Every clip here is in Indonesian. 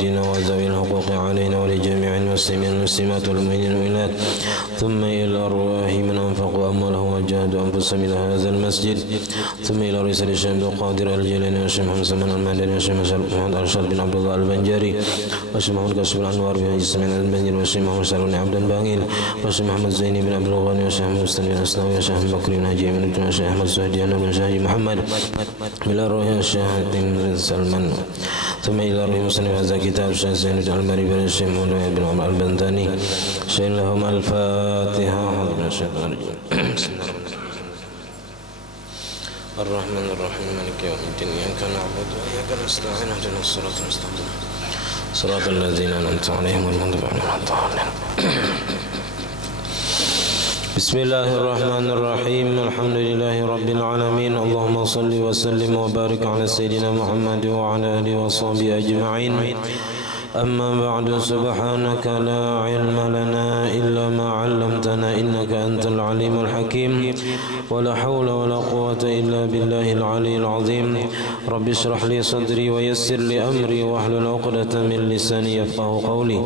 والدين وذوي الحقوق علينا ولجميع المسلمين والمسلمات والمؤمنين والمؤمنات ثم إلى أرواح من أنفقوا أموالهم وجاهدوا أنفسهم إلى هذا المسجد ثم إلى رئيس الشيخ عبد القادر الجيلاني والشيخ محمد سلمان المدني والشيخ محمد أرشاد بن عبد الله البنجاري والشيخ محمد كاشف الأنوار بن إسماعيل البنجاري والشيخ محمد سلمان عبد الباقيل والشيخ محمد زيني بن عبد الغني والشيخ محمد مستني بن أسلامي والشيخ بكر بن هجي بن الدين والشيخ أحمد الزهدي بن شاهي محمد إلى روح الشيخ بن سلمان ثم إلى روح مسلم هذا كتاب الشيخ زين بن المري بن الشيخ محمد بن عمر البنتاني شيخ لهم الفاتحة بسم الله الرحمن الرحيم مالك يوم الدين إياك نعبد وإياك نستعين اهدنا الصراط المستقيم صراط الذين أنعمت عليهم غير المغضوب عليهم ولا الضالين بسم الله الرحمن الرحيم الحمد لله رب العالمين اللهم صل وسلم وبارك على سيدنا محمد وعلى آله وصحبه أجمعين أما بعد سبحانك لا علم لنا إلا ما علمتنا إنك أنت العليم الحكيم ولا حول ولا قوة إلا بالله العلي العظيم رب اشرح لي صدري ويسر لي أمري واحلل عقدة من لساني يفقه قولي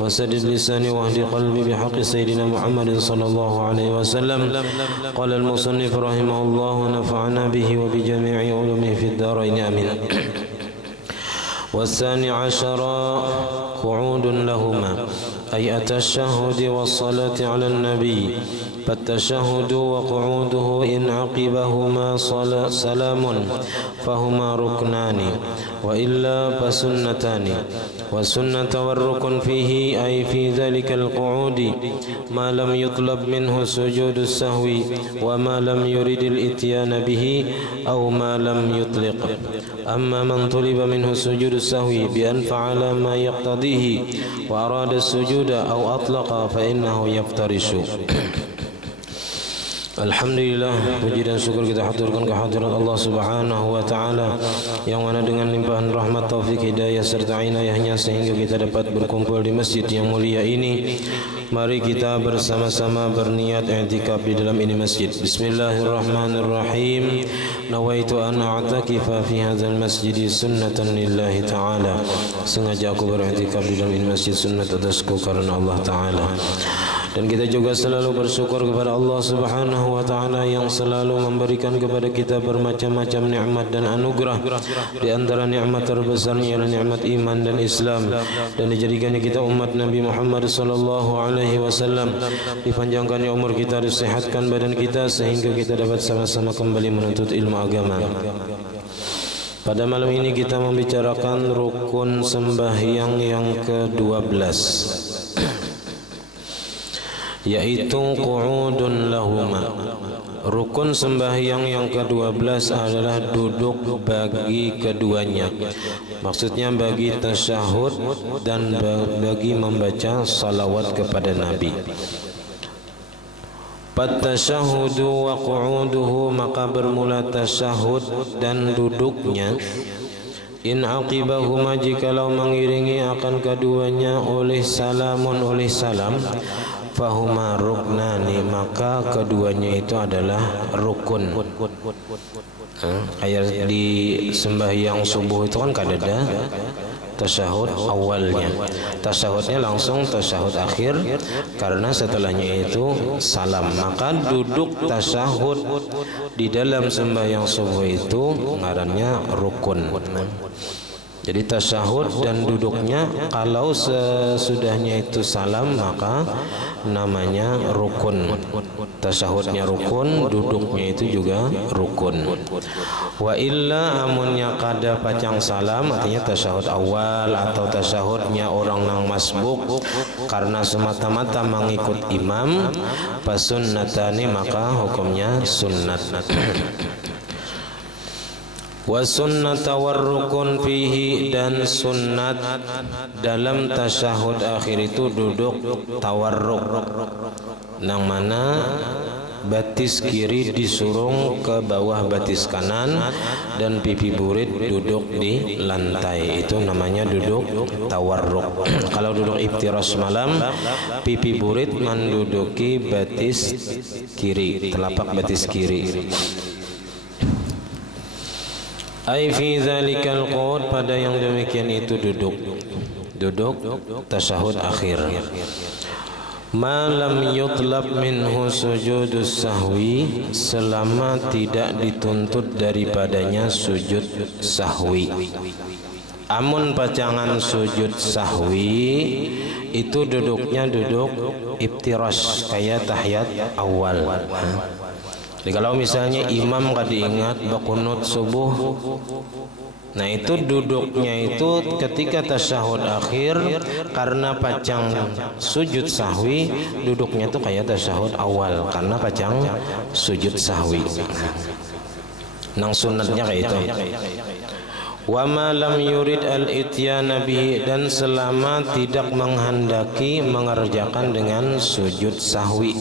وسدد لساني واهد قلبي بحق سيدنا محمد صلى الله عليه وسلم قال المصنف رحمه الله ونفعنا به وبجميع علومه في الدارين آمين والثاني عشر قعود لهما أي التشهد والصلاة على النبي فالتشهد وقعوده إن عقبهما سلام فهما ركنان وإلا فسنتان والسنة والركن فيه أي في ذلك القعود ما لم يطلب منه سجود السهو وما لم يرد الإتيان به أو ما لم يطلق أما من طلب منه سجود السهو بأن فعل ما يقتضيه وأراد السجود أو أطلق فإنه يفترش Alhamdulillah, puji dan syukur kita haturkan kehadirat Allah Subhanahu wa taala yang mana dengan limpahan rahmat, taufik, hidayah serta inayahnya sehingga kita dapat berkumpul di masjid yang mulia ini. Mari kita bersama-sama berniat i'tikaf di dalam ini masjid. Bismillahirrahmanirrahim. Nawaitu an a'takifa fi hadzal masjid sunnatan lillahi ta'ala. Sengaja aku beriktikaf di dalam ini masjid sunnat atasku karena Allah taala. Dan kita juga selalu bersyukur kepada Allah Subhanahu wa taala yang selalu memberikan kepada kita bermacam-macam nikmat dan anugerah. Di antara nikmat terbesarnya ialah nikmat iman dan Islam, dan dijadikannya kita umat Nabi Muhammad sallallahu alaihi wasallam. Dipanjangkannya umur kita, disehatkan badan kita sehingga kita dapat sama-sama kembali menuntut ilmu agama. Pada malam ini kita membicarakan rukun sembahyang yang ke-12, yaitu qu'udun lahuma. Rukun sembahyang yang ke-12 adalah duduk bagi keduanya. Maksudnya bagi tasyahud dan bagi membaca salawat kepada Nabi. Tasyahhudu wa qu'uduhu, maka bermula tasyahud dan duduknya. In aqibahuma, jikalau mengiringi akan keduanya oleh salamun, oleh salam, fahuma ruknani, maka keduanya itu adalah rukun. Kayak di sembahyang subuh itu kan kadada tasyahud awalnya, tasyahudnya langsung tasyahud akhir, karena setelahnya itu salam. Maka duduk tasyahud di dalam sembahyang subuh itu ngarannya rukun. Jadi tasyahud dan duduknya, kalau sesudahnya itu salam maka namanya rukun. Tasyahudnya rukun, duduknya itu juga rukun. Wa illa amunnya kada pacang salam, artinya tasyahud awal atau tasyahudnya orang nang masbuk karena semata-mata mengikut imam, pasunnatani, maka hukumnya sunnat. Wa sunnata war rukun fihi, dan sunnat dalam tasyahud akhir itu duduk tawarruk, nang mana batis kiri disurung ke bawah batis kanan dan pipi burit duduk di lantai, itu namanya duduk tawarruk. Kalau duduk iftirash malam, pipi burit menduduki batis kiri, telapak batis kiri. Ai fi dzalikal qud, pada yang demikian itu duduk tasyahud akhir. Ma lam yutlab minhu sujudus sahwi, selama tidak dituntut daripadanya sujud sahwi. Amun pacangan sujud sahwi itu duduknya duduk iftirash kayak tahiyat awal. Jadi kalau misalnya imam kad diingat bakunut subuh, nah itu duduknya itu ketika tasyahud akhir, karena pacang sujud sahwi duduknya itu kayak tasyahud awal karena pacang sujud sahwi. Nang sunatnya kayak itu. Wa ma lam yurid al-ityana bihi, dan selama tidak menghendaki mengerjakan dengan sujud sahwi.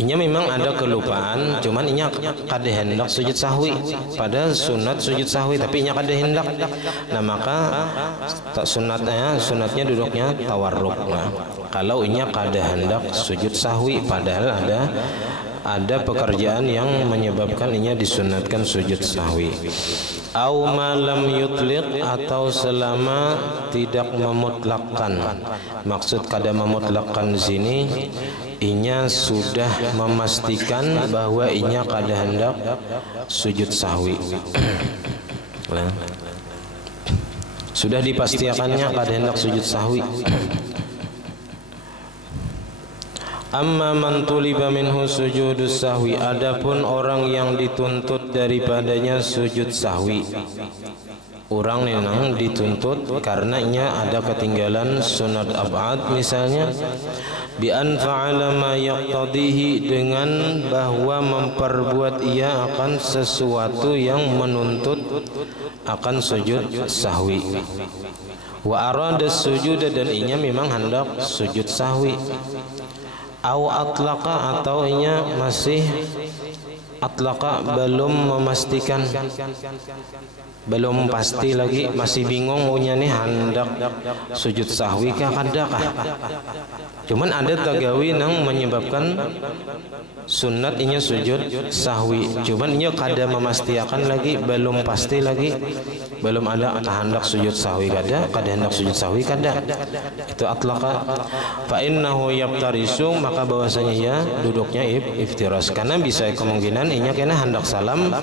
Inya memang ada kelupaan, cuman inya kada hendak sujud sahwi, pada sunat sujud sahwi, tapi inya kada hendak. Nah maka sunatnya duduknya tawarruk. Nah, kalau inya kada hendak sujud sahwi, padahal ada pekerjaan yang menyebabkan inya disunatkan sujud sahwi. Au ma lam yutliq, atau selama tidak memutlakkan. Maksud kada memutlakkan di sini, inya sudah memastikan bahwa inya kada hendak sujud sahwi. Sudah dipastikannya kada hendak sujud sahwi. Amma man tuliba minhu sujudus sahwi, adapun orang yang dituntut daripadanya sujud sahwi. Orang memang dituntut karenanya ada ketinggalan sunat ab'ad misalnya, bi an fa'ala ma yaqtadihi, dengan bahwa memperbuat ia akan sesuatu yang menuntut akan sujud sahwi. Wa arada sujud, dan inya memang hendak sujud sahwi. Au atlaqa, atau inya masih atlaqa, belum memastikan, belum pasti lagi, masih bingung maunya nih hendak sujud sahwi kah kada kah. Cuman ada tagawi yang menyebabkan sunat inya sujud sahwi, cuman inya kada memastikan lagi, belum pasti lagi, belum ada hendak sujud sahwi kada hendak sujud sahwi kada. Itu atlaqa. Fa innahu yaftarisu, maka bahwasanya ya duduknya iftiras, karena bisa kemungkinan inya kena hendak salam,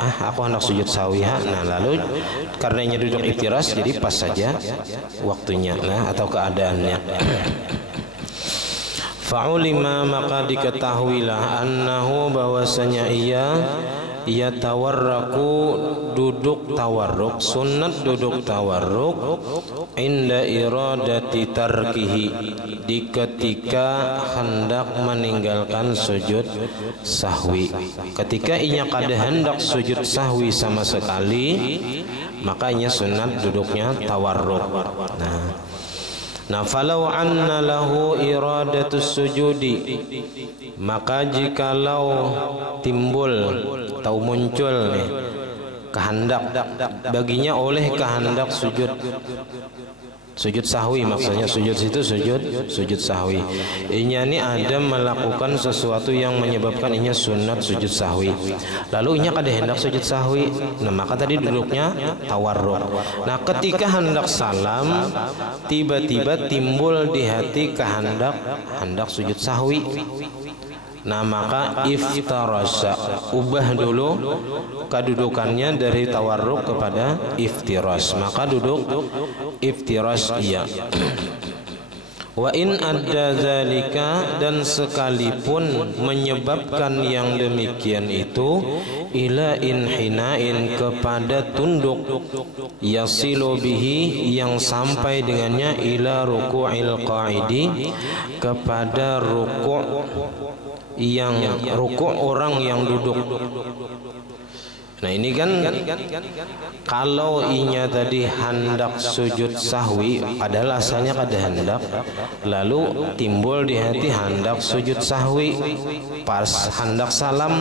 aku hendak sujud sahwi. Nah lalu karena inya duduk iftiras, jadi pas saja waktunya atau keadaannya. Fa'ulima, maka diketahuilah, annahu, bahwasanya ia tawarraku, duduk tawarruk, sunat duduk tawarruk, inda iradati tarkihi, di ketika hendak meninggalkan sujud sahwi. Ketika inya kada hendak sujud sahwi sama sekali, makanya sunat duduknya tawarruk. Nah, falau anna lahu iradatus sujudi, maka jikalau timbul atau muncul nih kehendak baginya oleh kehendak sujud sahwi, maksudnya sujud situ sujud sahwi. Inya ini ada melakukan sesuatu yang menyebabkan inya sunat sujud sahwi, lalu inya kada hendak sujud sahwi. Nah maka tadi duduknya tawarruk. Nah ketika hendak salam, tiba-tiba timbul di hati hendak sujud sahwi. Nah maka iftarasa, ubah dulu kedudukannya dari tawarruk kepada iftiras, maka duduk iftiras iya. Wa in adda zalika, dan sekalipun menyebabkan yang demikian itu, ila inhinain, kepada tunduk, yasilu bihi, yang sampai dengannya, ila ruku'il qa'idi, kepada ruku' yang ruku' orang yang duduk. Nah ini kan kalau inya tadi hendak sujud sahwi, padahal asalnya kada hendak, lalu timbul di hati hendak sujud sahwi pas hendak salam.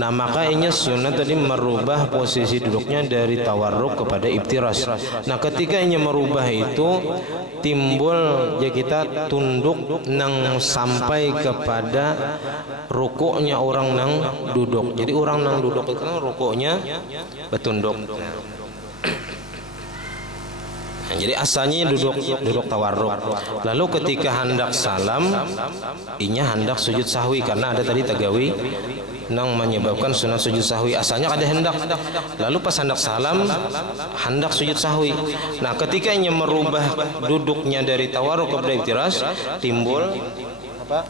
Nah maka inya sunat tadi merubah posisi duduknya dari tawarruk kepada iftiras. Nah ketika inya merubah itu, timbul ya kita tunduk nang sampai kepada rukuknya orang nang duduk. Jadi orang nang duduk itu kan rukuknya bertunduk. Nah, jadi asalnya duduk tawarruk. Lalu ketika hendak salam, inya hendak sujud sahwi karena ada tadi tagawi nang menyebabkan sunat sujud sahwi. Asalnya ada hendak. Lalu pas hendak salam, hendak sujud sahwi. Nah, ketika inya merubah duduknya dari tawarruk kepada iftiras, timbul apa?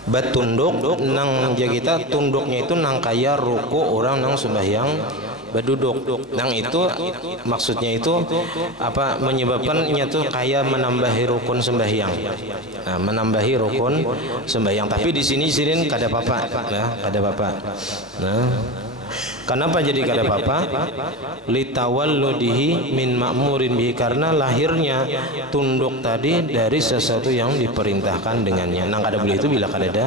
Bertunduk nang kita tunduknya itu nang kaya ruku orang nang sembahyang berduduk. Nang itu maksudnya itu apa menyebabkannya tuh kayak menambahi rukun sembahyang. Nah, menambahi rukun sembahyang. Tapi di sini kada apa-apa, nah, kada apa-apa. Nah, kenapa jadi kada apa-apa? Litawalludihi min ma'murin bihi, karena lahirnya tunduk tadi dari sesuatu yang diperintahkan dengannya. Nang kada boleh itu bila kada ada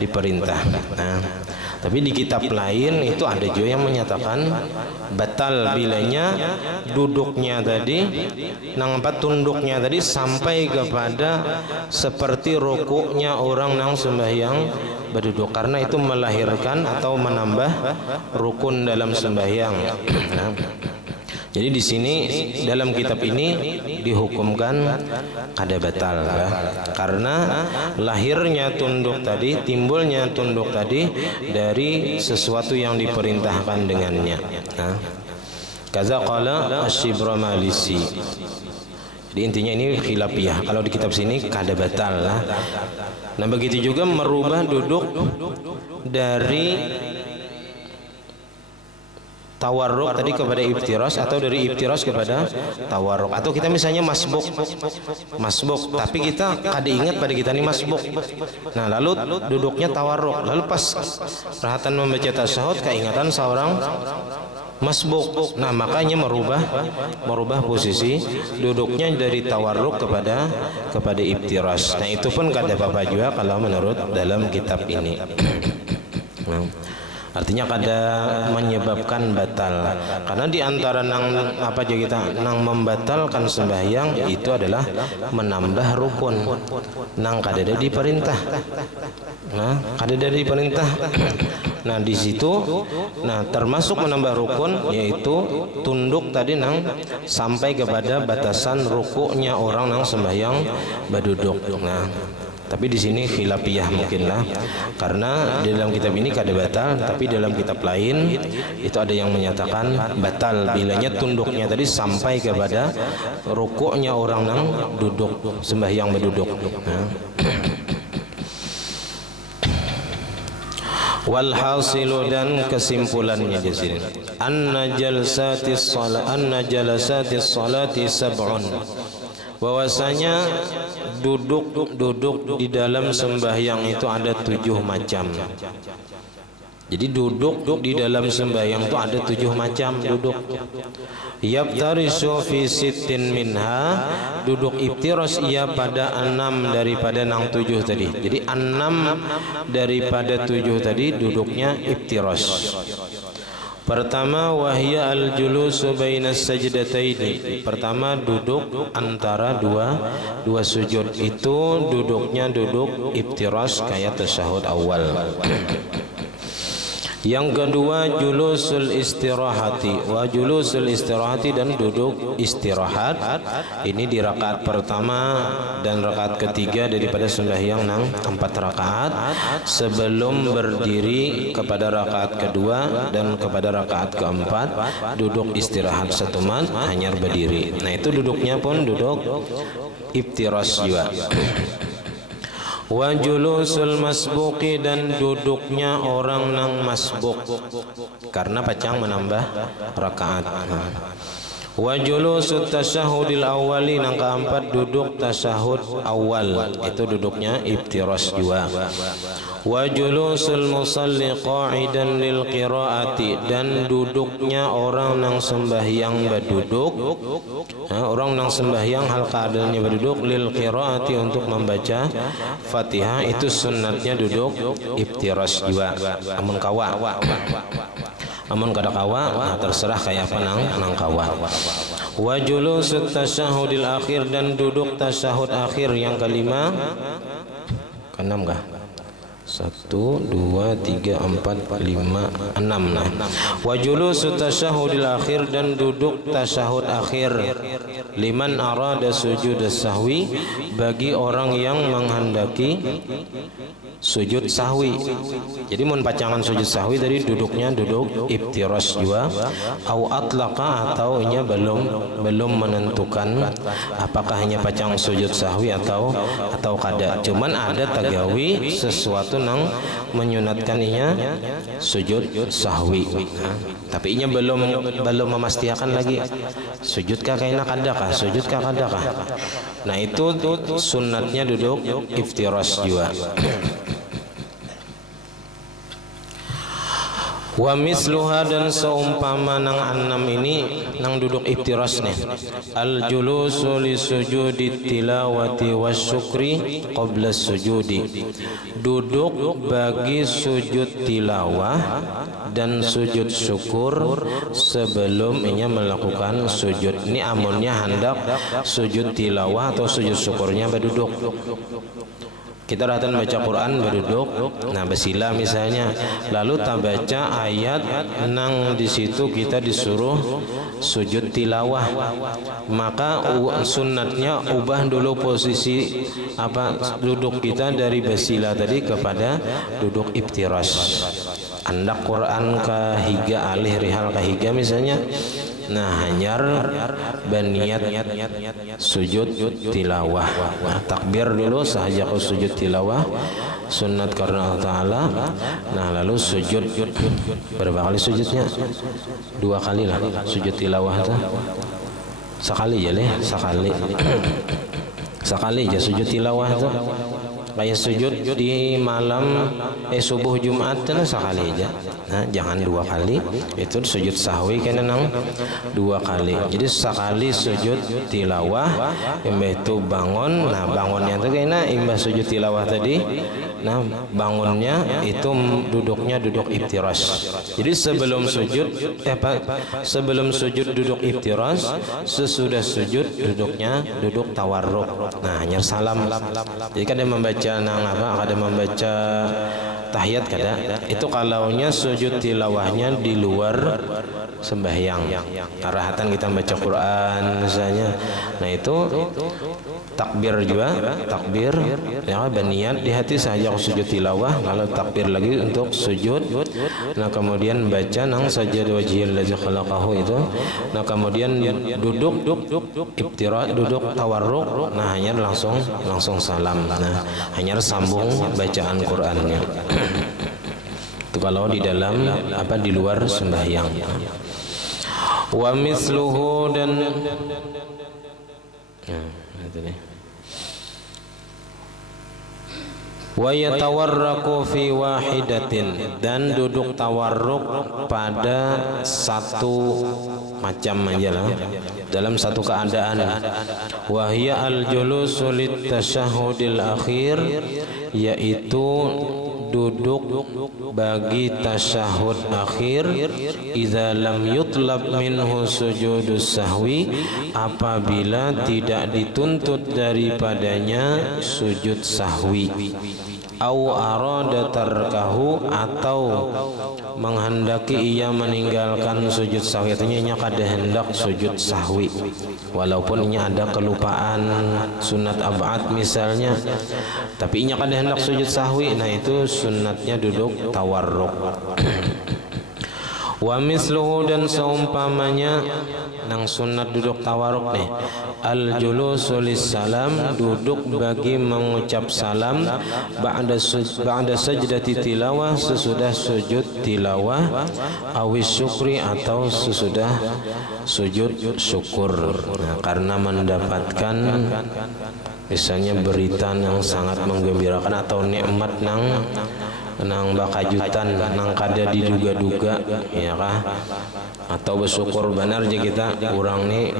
diperintah. Nah, tapi di kitab lain itu ada juga yang menyatakan batal bilanya duduknya tadi nang empat tunduknya tadi sampai kepada seperti rukuknya orang nang sembahyang berduduk, karena itu melahirkan atau menambah rukun dalam sembahyang. Nah, jadi di sini dalam kitab ini dihukumkan kada batal, ya. Karena lahirnya tunduk tadi, timbulnya tunduk tadi dari sesuatu yang diperintahkan dengannya. Nah, kaza qala Asy-Syibramalisi. Jadi intinya ini khilafiyah. Kalau di kitab sini kada batal lah. Nah, begitu juga merubah duduk dari tawarruk tadi kepada iftiras atau dari iftiras kepada tawarruk, atau kita misalnya masbuk tapi kita kada ingat pada kita ini masbuk. Nah, lalu duduknya tawarruk, lalu pas perhatian membaca tasyahud keingatan seorang masbuk. Nah, makanya merubah posisi duduknya dari tawarruk kepada iftiras. Nah, itu pun kada apa-apa juga kalau menurut dalam kitab ini. Nah, artinya kada menyebabkan batal, karena di antara nang apa aja kita nang membatalkan sembahyang itu adalah menambah rukun nang kada ada diperintah. Nah, kada ada diperintah. Nah, di situ nah termasuk menambah rukun yaitu tunduk tadi nang sampai kepada batasan rukuknya orang nang sembahyang berduduk. Nah, tapi di sini khilafiyah mungkinlah, karena di dalam kitab ini kada batal, tapi dalam kitab lain itu ada yang menyatakan batal bilanya tunduknya tadi sampai kepada rukuknya orang nang duduk sembahyang berduduk. Nah. Walhasilu, dan kesimpulannya di sini, anna jalsatis salati sab'un, bahwasanya duduk di dalam sembahyang itu ada 7 macam. Jadi duduk di dalam sembahyang itu ada 7 macam duduk. Yabtarisu fi sittin minha, duduk iftiras ia pada 6 daripada nang 7 tadi. Jadi 6 daripada 7 tadi duduknya iftiras. Pertama, wahya al-julusu bainas sajdataini. Pertama, duduk antara dua sujud. Itu duduknya duduk iftiras kayak tasyahud awal. Yang kedua, julusul istirahati. Wa julusul istirahati, dan duduk istirahat. Ini di rakaat pertama dan rakaat ketiga daripada sembahyang nang 4 rakaat, sebelum berdiri kepada rakaat kedua dan kepada rakaat keempat duduk istirahat setumat hanya berdiri. Nah, itu duduknya pun duduk iftiras juga. Wa julusul masbuqi, dan duduknya orang nang masbuk karena pacang menambah rakaat. Wa julusut tasyahudil awali, nang keempat duduk tasyahud awal, itu duduknya iftiras juga. Wa julusul musalli qa'idan lil qiraati, dan duduknya orang nang sembahyang berduduk, orang nang sembahyang hal keadaannya berduduk, lil qiraati, untuk membaca Fatihah, itu sunnatnya duduk iftiras juga. Amun kawa, amun kada kawa, nah terserah kayak apa nang kawa. Wa julusut tasyahudil akhir, dan duduk tasyahud akhir yang kelima, keenam kah? 1, 2, 3, 4, 5, 6. Nah, wa julusu tasyahudil akhir, dan duduk tasyahud akhir, liman arada sujud sahwi, bagi orang yang menghendaki sujud sahwi. Jadi mun pacangan sujud sahwi tadi duduknya duduk iftiras juga, au atlaqa, atau nya belum menentukan apakah hanya pacang sujud sahwi atau kada. Cuman ada tagawi sesuatu nang menyunatkan inya sujud sahwi. Tapi inya belum memastikan lagi sujudkah kaina kadakah, sujudkah kadakah. Nah itu sunatnya duduk iftiras juga. Wa misluha, dan seumpama nang annam ini nang duduk iftiras nih, al julusu li sujudi tilawati wasyukri qabla sujudi, duduk bagi sujud tilawah dan sujud syukur sebelum inya melakukan sujud. Ini amunnya hendak sujud tilawah atau sujud syukurnya berduduk. Kita datang baca Quran berduduk, nah bersila misalnya, lalu tak baca ayat nang di situ kita disuruh sujud tilawah, maka sunatnya ubah dulu posisi duduk kita dari bersila tadi kepada duduk iftiras. Andak Quran kahiga alih rihal kahiga misalnya. Nah hanyar berniat sujud tilawah. Nah, takbir dulu sahaja sujud tilawah sunat karena Allah Ta'ala. Nah lalu sujud, berapa kali sujudnya? 2 kali lah sujud tilawah itu. Sekali aja sekali aja sujud tilawah itu. Kayak sujud di malam subuh Jumat itu sekali aja. Nah, jangan 2 kali. Itu sujud sahwi kan nang 2 kali. Jadi sekali sujud tilawah, imbah itu bangun. Nah, bangunnya itu kayaknya imbah sujud tilawah tadi. Nah, bangunnya itu duduknya duduk iftiras. Jadi sebelum sujud duduk iftiras, sesudah sujud duduknya duduk tawarruk. Nah, hanya salam. Jadi kan dia membaca ada membaca tahiyat kada. Itu kalaunya sujud tilawahnya di luar sembahyang, karahatan kita baca Quran misalnya. Nah itu takbir juga, takbir ya berniat di hati saja sujud tilawah, kalau takbir lagi untuk sujud. Nah kemudian baca nang sajada wajhil ladzi khalaqahu itu. Nah kemudian duduk iftira, duduk tawarruk. Nah hanya langsung salam. Nah hanya sambung bacaan Qur'annya. Itu kalau di dalam di luar sembahyang. Wa misluhu, dan itu nih. Wa yatawarraku fi wahidatin, dan duduk tawarruk pada satu macam aja lah, dalam satu keadaan. Wa hiya al-julusu lit-tasyahhudil akhir, yaitu duduk bagi tasyahud akhir, idza lam yutlab minhu sujudus sahwi, apabila tidak dituntut daripadanya sujud sahwi, au arada tarkahu, atau menghendaki ia meninggalkan sujud sahwi. Artinya kada hendak sujud sahwi walaupun inya ada kelupaan sunat ab'ad misalnya, tapi inya kada hendak sujud sahwi. Nah itu sunatnya duduk tawarruk. Wa misluhu, dan seumpamanya nang sunat duduk tawarruk nih, al julusu lis-salam, duduk bagi mengucap salam, ba'da sajdati tilawah, sesudah sujud tilawah, awis syukri, atau sesudah sujud syukur. Nah, karena mendapatkan misalnya berita yang sangat menggembirakan atau nikmat nang bakajutan nang kada diduga-duga, ya kah? Atau bersyukur benar aja kita kurang nih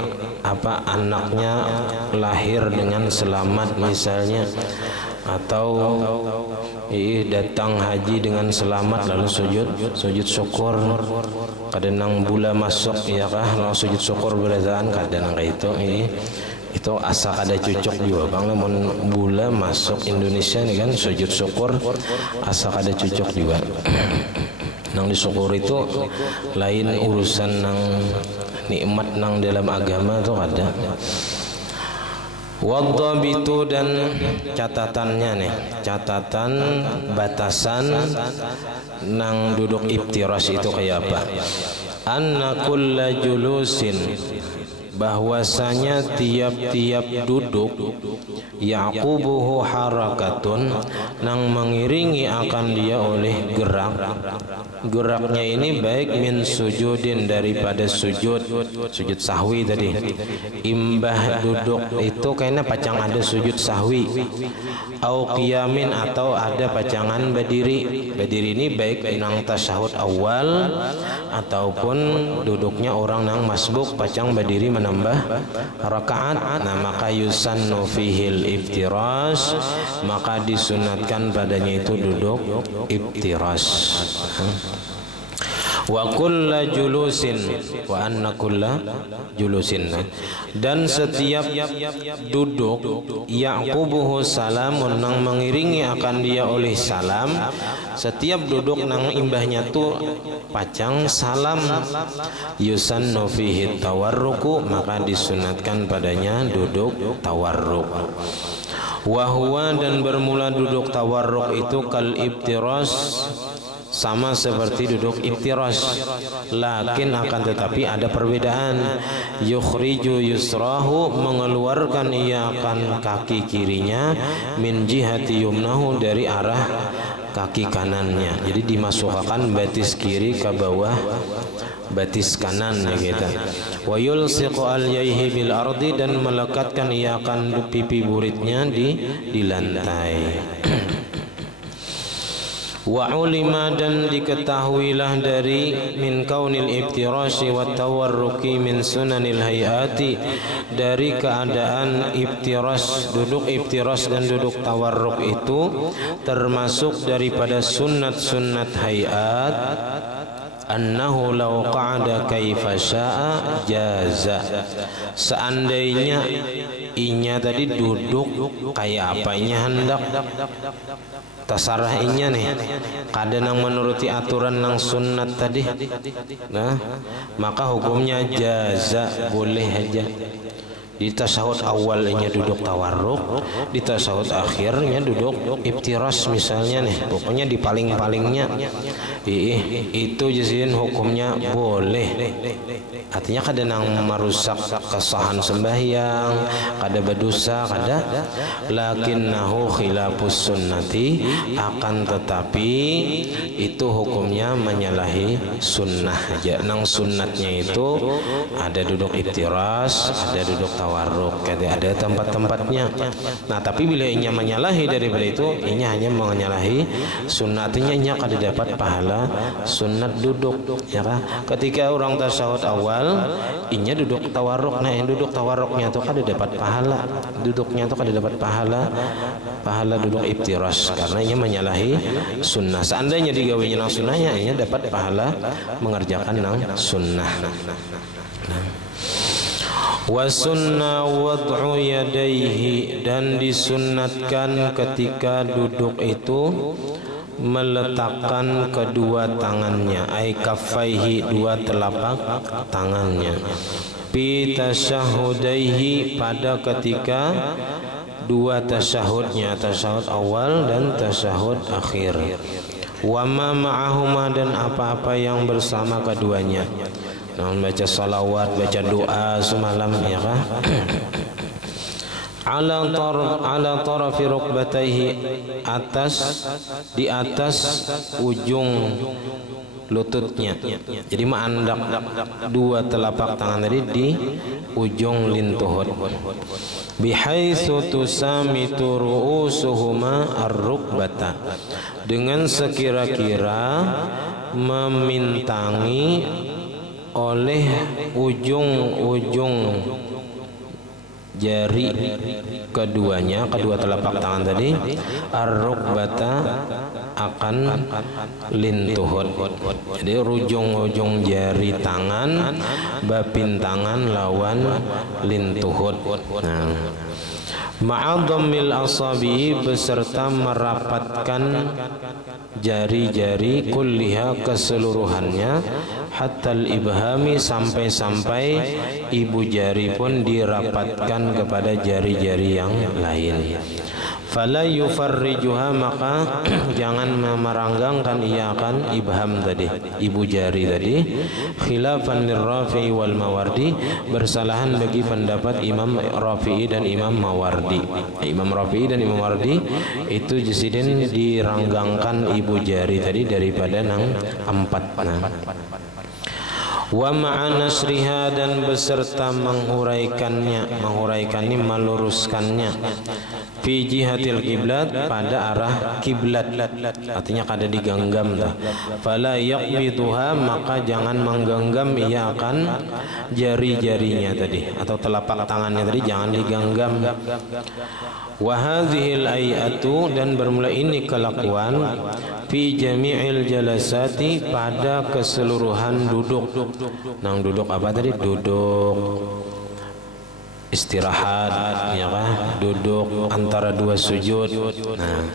anaknya lahir dengan selamat misalnya, atau datang haji dengan selamat, lalu sujud syukur. Kada nang bula masuk, ya kah? Lalu sujud syukur berazaan kada nang itu itu asa kada cucuk juga bang, namun bula masuk Indonesia nih kan sujud syukur asa kada cucuk juga. Nang disyukur itu lain urusan nang nikmat nang dalam agama tuh ada. Wadhabitu dan catatannya nih, catatan batasan nang duduk iftiras itu kayak apa? Anna kulla julusin, bahwasanya tiap-tiap duduk yaqubuhu harakatun, nang mengiringi akan dia oleh gerak. Geraknya ini baik min sujudin, daripada sujud sahwi tadi. Imbah duduk itu kayaknya pacang ada sujud sahwi, au qiyamin atau ada pacangan berdiri. Berdiri ini baik nang tasyahud awal ataupun duduknya orang nang masbuk pacang berdiri menambah rakaat. Nah maka yusannu fihil iftiras, maka disunatkan padanya itu duduk iftiras. Wa kulla julusin, wa anna kulla julusin, dan setiap duduk yaqubuhu salamun, nang mengiringi akan dia oleh salam. Setiap duduk nang imbahnya tu pacang salam. Yusannu fihi tawarruku, maka disunatkan padanya duduk tawarruk. Wahwa, dan bermula duduk tawarruk itu kal iftiras, sama seperti duduk iftiras, lakin akan tetapi ada perbedaan. Yukhriju yusrahu, mengeluarkan ia akan kaki kirinya, min jihati yumnahu, dari arah kaki kanannya. Jadi dimasukkan batis kiri ke bawah batis kanan gitu. Wa yulsiqu al-yaihi bil ardi, dan melekatkan ia akan pipi buritnya di lantai. Wa ulima, dan diketahuilah dari min kaunil iftirasi wa tawarruki min sunanil hayati, dari keadaan iftiras, duduk iftiras dan duduk tawarruk itu termasuk daripada sunnat-sunnat hayat. Annahu law qa'ada kaifa sya'a jaza, seandainya inya tadi duduk kayak apanya hendak, tasarah inya nih kada nang menuruti aturan nang sunnat tadi, nah maka hukumnya jaza, boleh aja. Di tasyahud awalnya duduk tawarruk, di tasyahud akhirnya duduk iftiras misalnya nih, pokoknya di paling-palingnya itu jadiin hukumnya boleh. Artinya kada nang merusak kesahan sembahyang, kada berdosa, kada. Lakinnahu khilafus sunnati, akan tetapi itu hukumnya menyalahi sunnah aja. Nang sunnatnya itu ada duduk iftiras, ada duduk tawarruk, ada tempat-tempatnya. Nah tapi bila inya menyalahi daripada itu, inya hanya menyalahi sunnatnya, inya kada dapat pahala sunnat duduk, ya kan? Ketika orang tasyahud awal inya duduk tawarruk, nah yang duduk tawarruknya itu kada dapat pahala, duduknya itu kada dapat pahala duduk iftiras, karena inya menyalahi sunnah. Seandainya digawinya nang sunnahnya, inya dapat pahala mengerjakan nang sunnah. Wa sunnah wad'u yadaihi, dan disunnatkan ketika duduk itu meletakkan kedua tangannya, ai kaffaihi, dua telapak tangannya, fi tasyahudaihi, pada ketika dua tasyahudnya, tasyahud awal dan tasyahud akhir. Wa ma ma'ahuma, dan apa-apa yang bersama keduanya. Nah, baca salawat, baca doa semalam, ya kan? Ala tarafi rukbatayhi, di atas ujung lututnya. Jadi mandak dua telapak tangan tadi di ujung lintuhut. Bihaitsu tusamitu ru'usuhuma ar-rukbata, dengan sekira-kira memintangi oleh ujung-ujung jari keduanya, kedua telapak tangan tadi, ar-rukbata akan lintuhut. Jadi ujung jari tangan, bapin tangan lawan lintuhut. Nah, ma'adhammil asabi beserta merapatkan jari-jari kulliha keseluruhannya, hatta al-ibhami sampai-sampai ibu jari pun dirapatkan kepada jari-jari yang lain. Fala yufarrijuha maka jangan memeranggangkan ia akan ibham tadi, ibu jari tadi, khilafan lirrafi'i wal mawardi, bersalahan bagi pendapat Imam Rafi'i dan Imam Mawardi. Imam Rafi'i dan Imam Mawardi itu jesiden diranggangkan ibu jari tadi daripada nang empat. Wa ma'ana nasriha dan beserta menghuraikannya, meluruskannya, fi jihatil kiblat pada arah kiblat, artinya kada digenggam dah. Fala yaqbiduha maka jangan menggenggam ia akan jari-jarinya tadi atau telapak tangannya tadi jangan digenggam. Wa hadhil ayatu dan bermula ini kelakuan fi jami'il jalasati pada keseluruhan duduk. Nang duduk apa tadi? Duduk istirahat, ya kan? Duduk antara dua sujud. Nah,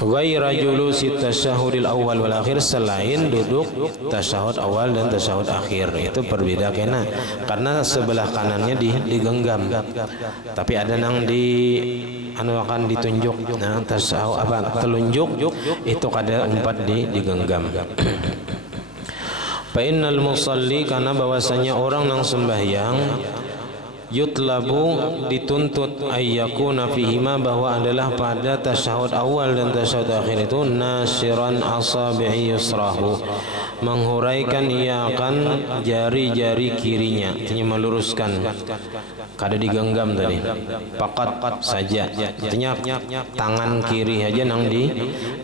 ghaira julusi tasyahudil awal wal akhir, selain duduk tasyahud awal dan tasyahud akhir. Itu berbeda karena sebelah kanannya digenggam, tapi ada nang akan ditunjuk. Nah, tasyahud apa telunjuk itu kada umpat digenggam. Fa innal musalli, karena bahwasanya orang nang sembahyang, yutlabu dituntut ayyakuna fihima bahwa adalah pada tasyahud awal dan tasyahud akhir itu nasiran asabi'i yusrahu, menghuraikan ia akan jari-jari kirinya, artinya meluruskan, kada digenggam tadi, pakat saja, artinya tangan kiri aja nang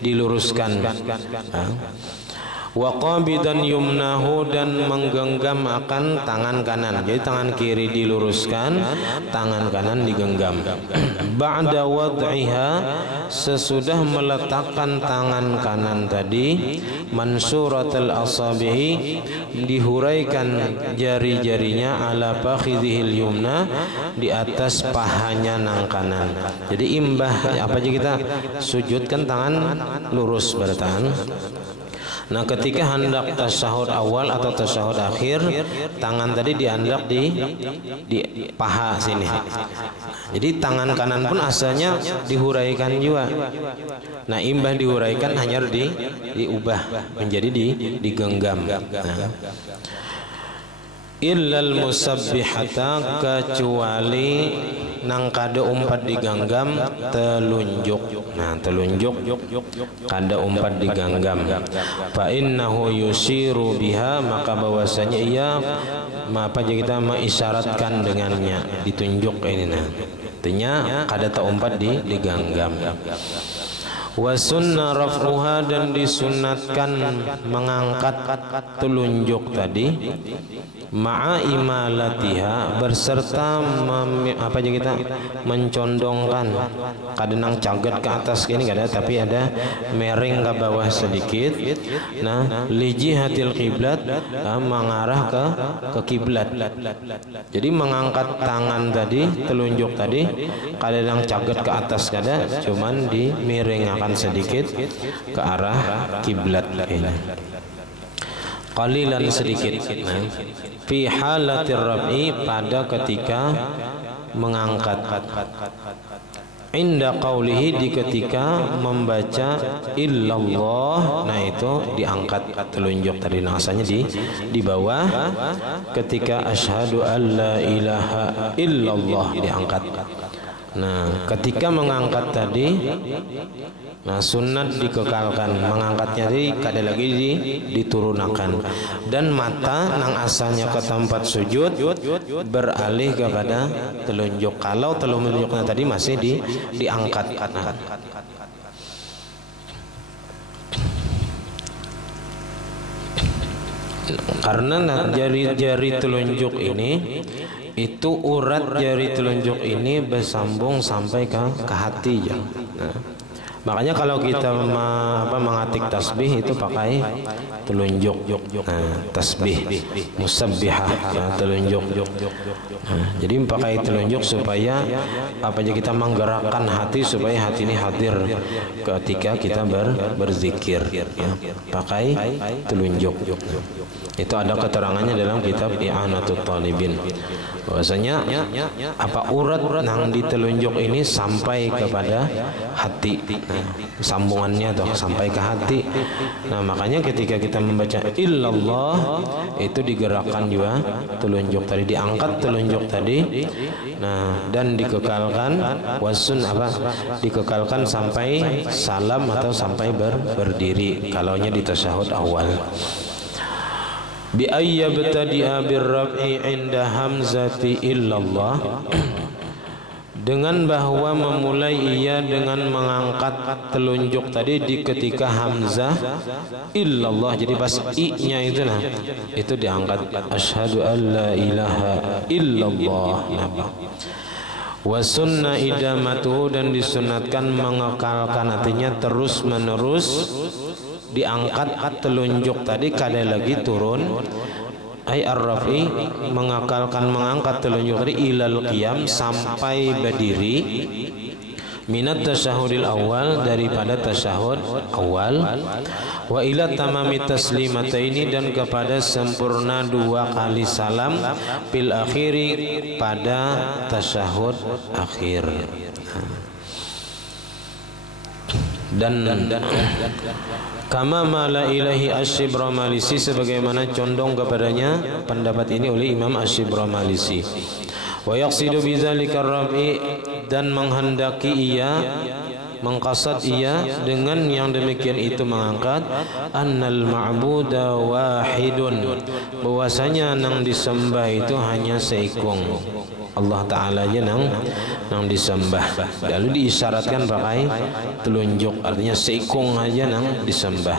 diluruskan. Wa qabidan yumnahu dan menggenggam akan tangan kanan. Jadi tangan kiri diluruskan, tangan kanan digenggam. Ba'da wad'iha, sesudah meletakkan tangan kanan tadi, mansuratul asabihi, dihuraikan jari-jarinya, ala fakhidhil yumna, di atas pahanya nang kanan. Jadi imbah apa aja kita sujudkan tangan lurus pada tangan. Nah, ketika hendak tasyahud awal atau tasyahud akhir, tangan tadi diandak di paha sini. Jadi tangan kanan pun asalnya dihuraikan juga. Nah, imbah dihuraikan hanya diubah menjadi digenggam. Nah, illal musabbihata, kecuali nang kada umpat digenggam telunjuk. Nah, telunjuk kada umpat digenggam. Fa innahu yusiru biha, maka bahwasanya ia apa aja kita mengisyaratkan dengannya, ditunjuk ini. Nah, artinya kada tak umpat digenggam. Wa sunna raf'uha, dan disunatkan mengangkat telunjuk tadi, ma'a imalatiha, berserta apa aja kita mencondongkan, kadang caget ke atas gini kada, tapi ada miring ke bawah sedikit. Nah, li jihatil kiblat, mengarah ke kiblat. Jadi mengangkat tangan tadi, telunjuk tadi, kadang caget ke atas kada, cuman dimiringkan sedikit ke arah kiblat ini. Qalilan sedikit. Nah, fi halatir rab'i, pada ketika mengangkat. Inda qaulihi, di ketika membaca illallah, nah itu diangkat telunjuk tadi, asalnya di bawah. Ketika asyhadu alla ilaha illallah diangkat. Nah, ketika mengangkat tadi, nah sunat dikekalkan, mengangkatnya tadi kada lagi diturunkan, dan mata nang asalnya ke tempat sujud beralih kepada telunjuk. Kalau telunjuknya tadi masih diangkat. Nah, Karena jari-jari telunjuk ini itu urat jari telunjuk ini bersambung sampai ke hati ya. Nah, makanya kalau kita mengatik tasbih itu pakai telunjuk. Nah, tasbih musabbihah telunjuk. Nah, jadi pakai telunjuk supaya kita menggerakkan hati supaya hati ini hadir ketika kita berzikir ya. Pakai telunjuk. Itu ada keterangannya dalam kitab I'anatul Talibin. Bahwasanya urat yang ditelunjuk ini sampai kepada hati. Nah, sambungannya tuh sampai ke hati. Nah, makanya ketika kita membaca illallah itu digerakkan juga telunjuk tadi, diangkat telunjuk tadi. Nah, dan dikekalkan wasun dikekalkan sampai salam atau sampai berdiri kalaunya di tasyahud awal. Bi ayyabtadi'a birraf'i 'inda hamzati illallah, dengan bahwa memulai ia dengan mengangkat telunjuk tadi di ketika hamzah illallah. Jadi pas i-nya itu diangkat, asyhadu an la ilaha illallah. Wa sunna idamatuhu, dan disunatkan mengekalkan, artinya terus menerus diangkat telunjuk tadi kada lagi turun. Ai ar-rafi, mengangkat telunjuk tadi ilal qiyam, sampai berdiri, minat tasyahudil awal, daripada tasyahud awal, wa ila tamami taslimataini, dan kepada sempurna 2 kali salam, fil akhiri, pada tasyahud akhir. Dan kama mala ilahi Asy-Syibramalisi, sebagaimana condong kepadanya pendapat ini oleh Imam Asy-Syibramalisi. Wa yaqsidu bidzalika ar-rafi, dan menghendaki ia, mengqasad ia dengan yang demikian itu mengangkat, annal ma'buda wahidun, bahwasanya nang disembah itu hanya seikung, Allah Ta'ala aja nang disembah. Lalu diisyaratkan pakai telunjuk, artinya seikung aja nang disembah.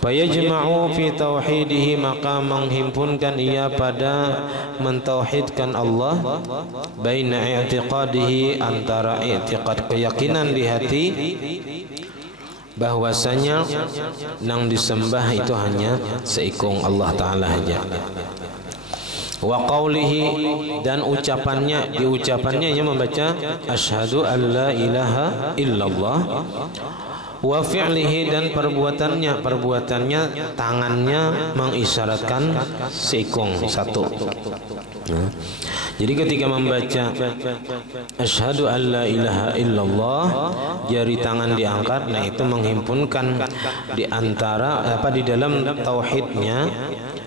Fayajma'u fi tauhidihi, maka menghimpunkan ia pada mentauhidkan Allah, baina i'tiqadihi, antara i'tiqad keyakinan di hati bahwasanya nang disembah itu hanya seikung Allah Ta'ala aja. Wa qawlihi, dan ucapannya ia membaca asyhadu an la ilaha illallah. Wa fi'lihi, dan perbuatannya tangannya mengisyaratkan seikung satu. Nah, jadi ketika membaca asyhadu an la ilaha illallah, jari tangan diangkat. Nah, itu menghimpunkan di antara di dalam tauhidnya,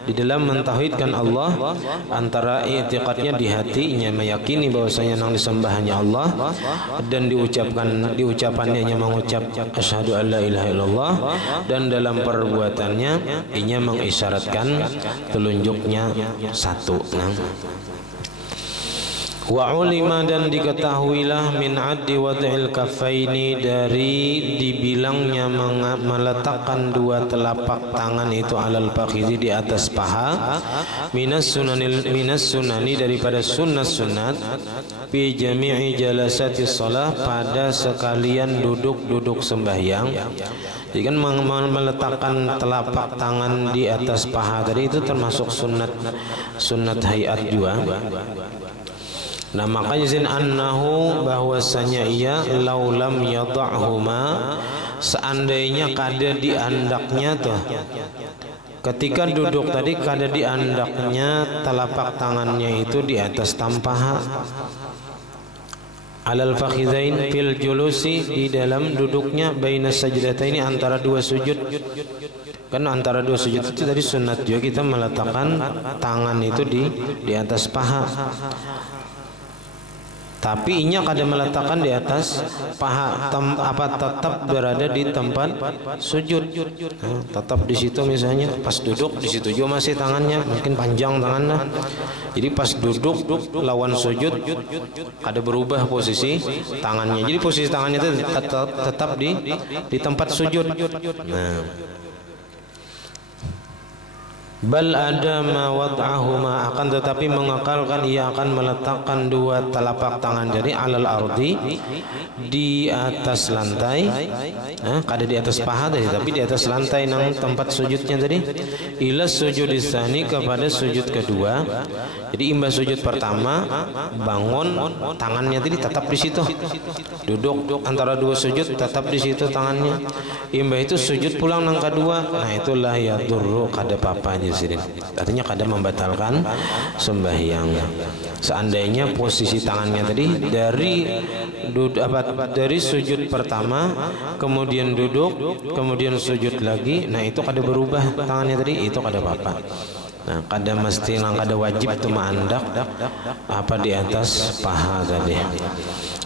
di dalam mentauhidkan Allah, antara i'tiqadnya di hatinya meyakini bahwasanya yang disembah hanya Allah, dan diucapannya mengucap asyhadu an la ilaha illallah, dan dalam perbuatannya ianya mengisyaratkan telunjuknya satu. Wa ulima, dan diketahuilah min addi wad'il kaffaini, dari dibilangnya meletakkan 2 telapak tangan itu alal fakhidhi, di atas paha, minas sunani, daripada sunat fi jami'i jalasati shalah, pada sekalian duduk sembahyang. Jadi kan meletakkan telapak tangan di atas paha tadi itu termasuk sunat hayat juga. Nah, makanya zin annahu, bahwasanya ia laulam yada'huma, seandainya kada diandaknya tuh ketika duduk tadi, kada diandaknya telapak tangannya itu di atas tampaha, alal fakhidain fil julusi, di dalam duduknya, baina sajdataini, antara 2 sujud. Kan antara 2 sujud itu tadi sunat juga kita meletakkan tangan itu di atas paha. Tapi inya kada meletakkan di atas paha, tetap berada di tempat sujud. Nah, tetap di situ, misalnya pas duduk di situ juga masih tangannya, mungkin panjang tangannya. Jadi pas duduk lawan sujud kada berubah posisi tangannya. Jadi posisi tangannya itu tetap di tempat sujud. Nah, Bal ada ma wad'ahuma, akan tetapi mengekalkan ia akan meletakkan dua telapak tangan jadi alal ardi, di atas lantai, kada di atas paha tadi tapi di atas lantai nang tempat sujudnya tadi, ila sujud tsani kepada sujud kedua. Jadi imbah sujud pertama bangun tangannya tadi tetap di situ, duduk antara dua sujud tetap di situ tangannya. Imbah itu sujud pulang nang kedua, nah itulah ya durru kada apa-apa. Artinya kada membatalkan sembahyang. Seandainya posisi tangannya tadi dari sujud pertama kemudian duduk kemudian sujud lagi, nah itu kada berubah tangannya tadi, itu kada apa-apa. Nah, kada mesti nang kada wajib itu mandak apa di atas paha tadi.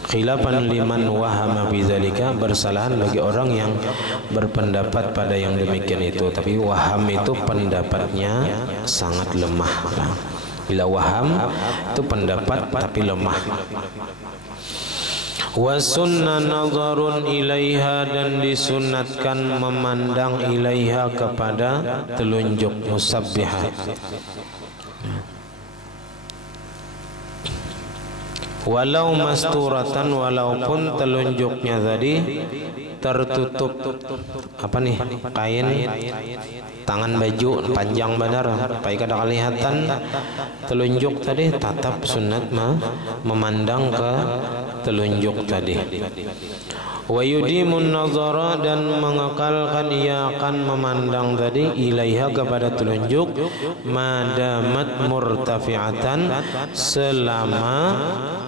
Khilafan liman wahama bidzalika, bersalahan bagi orang yang berpendapat pada yang demikian itu. Tapi waham itu pendapatnya sangat lemah. Bila waham itu pendapat tapi lemah. Wa sunna nazarun ilaiha, dan disunatkan memandang ilaiha kepada telunjuk musabbihah. Walau masturatan, walaupun telunjuknya tadi tertutup apa nih, kain tangan baju panjang benar supaya kada kelihatan telunjuk tadi, tetap sunat memandang ke telunjuk tadi. Wa yudimun nazara, dan mengekalkan ia akan memandang tadi ilaiha kepada telunjuk, madamat murtafi'atan, selama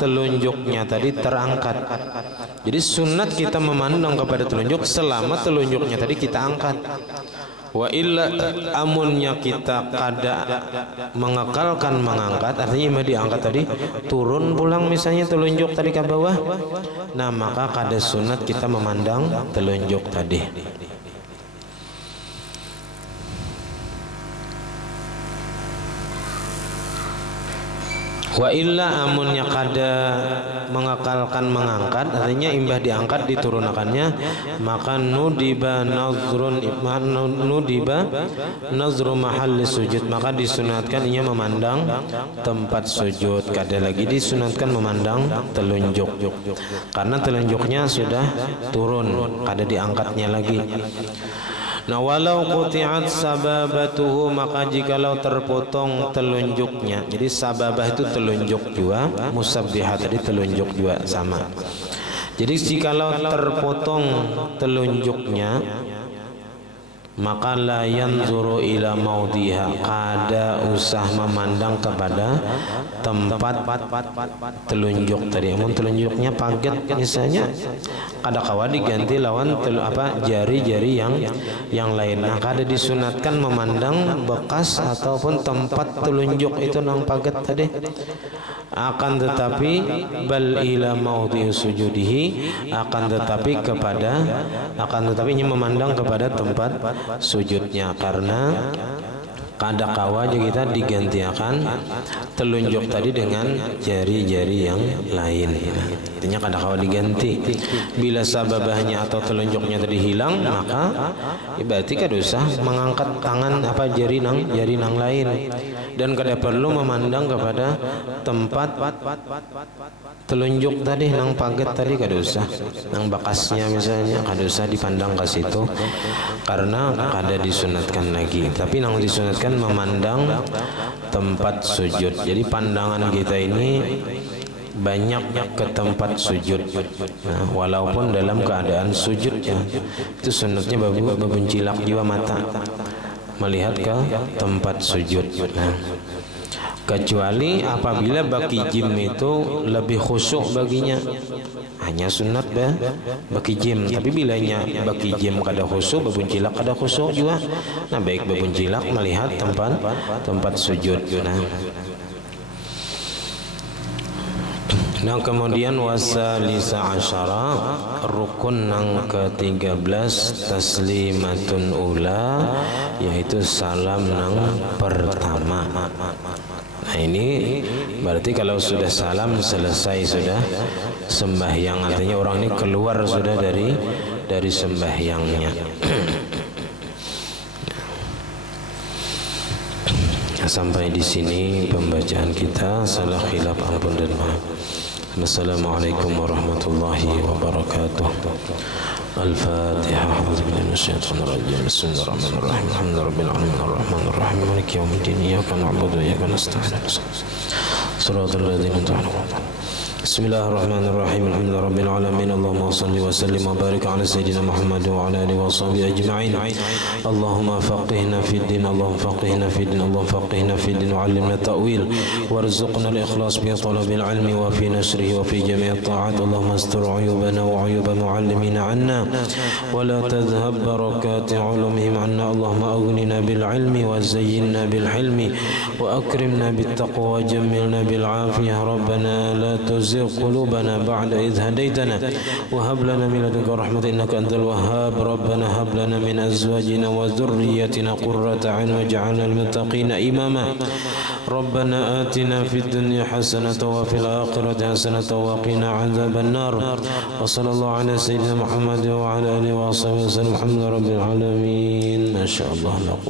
telunjuknya tadi terangkat. Jadi sunat kita memandang kepada telunjuk selama telunjuknya tadi kita angkat. Wa illa amunnya kita kada mengekalkan mengangkat, artinya diangkat tadi turun pulang misalnya telunjuk tadi ke bawah, nah maka kada sunat kita memandang telunjuk tadi. Wa illa amunnya kada mengekalkan mengangkat, artinya imbah diangkat diturunkannya, maka nudiba nazru mahalli sujud, maka disunatkan ia memandang tempat sujud. Kada lagi disunatkan memandang telunjuk, karena telunjuknya sudah turun, kada diangkatnya lagi. Nah, walau quti'at sababatuhu, maka jikalau terpotong telunjuknya. Jadi sababah itu telunjuk juga, musabbihah tadi telunjuk juga sama. Jadi jikalau terpotong telunjuknya, maka la yanzuru ila maudhiha, kada usah memandang kepada tempat telunjuk tadi. Amun telunjuknya paget misalnya, kada kawa diganti lawan jari-jari yang lain. Nah, kada disunatkan memandang bekas ataupun tempat telunjuk itu nang paget tadi. Akan tetapi bal ila maudhi sujudihi, akan tetapi ini memandang kepada tempat sujudnya, karena kada kawa kita digantikan telunjuk tadi dengan jari-jari yang lain. Artinya kada kawa diganti. Bila sababahnya atau telunjuknya tadi hilang, maka berarti kada usah mengangkat tangan jari nang lain, dan kada perlu memandang kepada tempat telunjuk tadi nang paget tadi, kada usah nang bakasnya misalnya, kada usah dipandang ke situ karena kada disunatkan lagi. Tapi nang disunatkan memandang tempat sujud. Jadi pandangan kita ini banyak ke tempat sujud. Nah, walaupun dalam keadaan sujudnya itu sunatnya bebuncilak jiwa mata melihat ke tempat sujud. Nah, kecuali apabila baki jim itu lebih khusyuk baginya, hanya sunat baki jim. Tapi bilanya baki jim kada khusyuk, bebuncilak kada khusyuk juga, nah baik bebuncilak melihat tempat sujud. Nah, kemudian wasalisa asyara, rukun nang ke-13 taslimatun ula, yaitu salam nang pertama. Nah, ini berarti kalau sudah salam selesai sudah sembahyang, artinya orang ini keluar sudah dari sembahyangnya. Sampai di sini pembacaan kita, salah khilaf ampun dan maaf. Assalamualaikum warahmatullahi wabarakatuh. Al-Fatihah. A'udzubillahi minasyaitonir rajim. Bismillahirrahmanirrahim. Alhamdulillahirabbil alamin arrahmanir rahim maliki yaumiddin. Iyyaka na'budu wa iyyaka nasta'in. Shiratal ladzina an'amta 'alaihim. Bismillahirrahmanirrahim. Alhamdulillahirabbil alamin. Allahumma shalli wa sallim wa barik ala sayyidina Muhammad wa ala alihi wa sahbihi ajma'in. Allahumma faqihna fid din. Allahumma faqihna fid din. Allahumma faqihna fid din wa 'allimna ta'wil warzuqna al-ikhlas bi talabil ilmi wa fi nashrihi wa fi jami' at-ta'at. Allahumma astur 'uyubana wa 'uyuba mu'allimina 'anna wa la tadhhab barakati 'ulumihim 'anna. Allahumma aghnina bil 'ilmi wa zayyinna bil hilmi wa akrimna bit taqwa wa jammilna bil 'afiyah. Rabbana la tuzigh قلوبنا بعد إذ هديتنا وهب لنا من لدنك رحمة إنك أنت الوهاب. ربنا هب لنا من أزواجنا وذريتنا قرة أعين واجعلنا للمتقين إماما. ربنا آتنا في الدنيا حسنة وفي الآخرة حسنة وقنا عذاب النار. وصلى الله على سيدنا محمد وعلى آله وصحبه وسلم. الحمد لله رب العالمين. ما شاء الله.